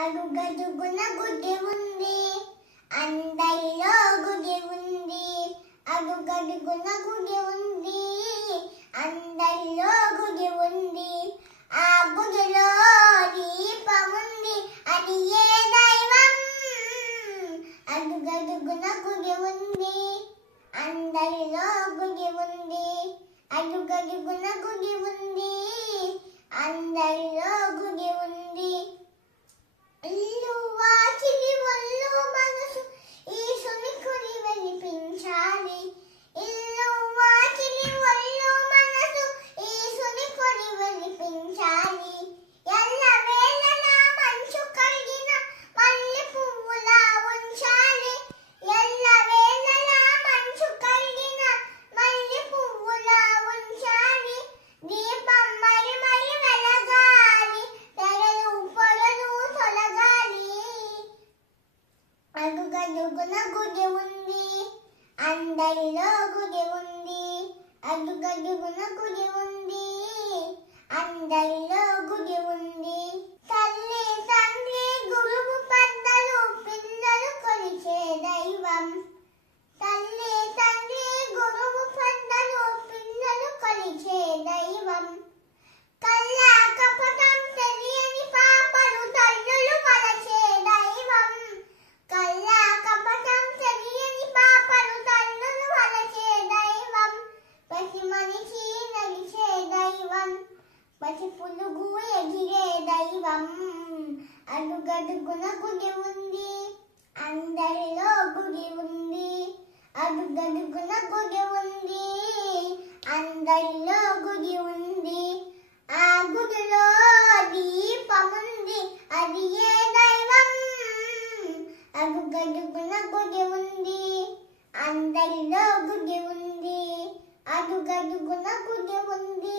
అడుగడుగున గుడి ఉంది, అందరిలో గుడి ఉంది. అడుగడుగున గుడి ఉంది, అందరిలో గుడి ఉంది. ఆ గుడిలో దీపముంది, అది ఏ దైవం. అడుగడుగున గుడి ఉంది, అందరిలో గుడి ఉంది. అడుగడుగున గుడి ఉంది, అందరిలో గుడి ఉంది. ఇల్లు వాకిలి ఒళ్ళు మనసు ఈశుని కుడి వెలిపించాలి. ఇల్లు వాకిలి ఒళ్ళు మనసు ఈశుని కుడి వెలిపించాలి. ఎల్ల వేళలా మంచు కడిగిన మల్లె పువ్వులా ఉంచాలి. ఎల్ల వేళలా మంచు కడిగిన మల్లె పువ్వులా ఉంచాలి. దీపం మరి మరి వెలగాలి, తెరలు పొరలు తొలగాలి. అడుగడుగున గుడి ఉంది, అందరిలో గుడి ఉంది. అడుగడుగున గుడి ఉంది, అందరిలో గుడి ఉంది. తల్లి తండ్రి గురువు పెద్దలు పిల్లలు కొలిచే దైవం. తల్లి తండ్రి గురువు పెద్దలు పిల్లలు కొలిచే దైవం. కళ్ళ కపటం తెలియని పాపలు తల్లులు కొలిచే దైవం. కళ్ళ కపటం తెలియని పాపలు తల్లులు కొలిచే దైవం. ప్రతి మనిషి నడిచే దైవం, ప్రతి పులుగు ఎగిరే దైవం. అడుగడుగున గుడి ఉంది, అందరిలో గుడి ఉంది. అడుగడుగున గుడి ఉంది, అందరిలో గుడి ఉంది. ఆ గుడిలో దీపముంది, అది ఏ దైవం. అడుగడుగున గుడి ఉంది, అందరిలో గుడి ఉంది. అడుగడుగున గుడి ఉంది.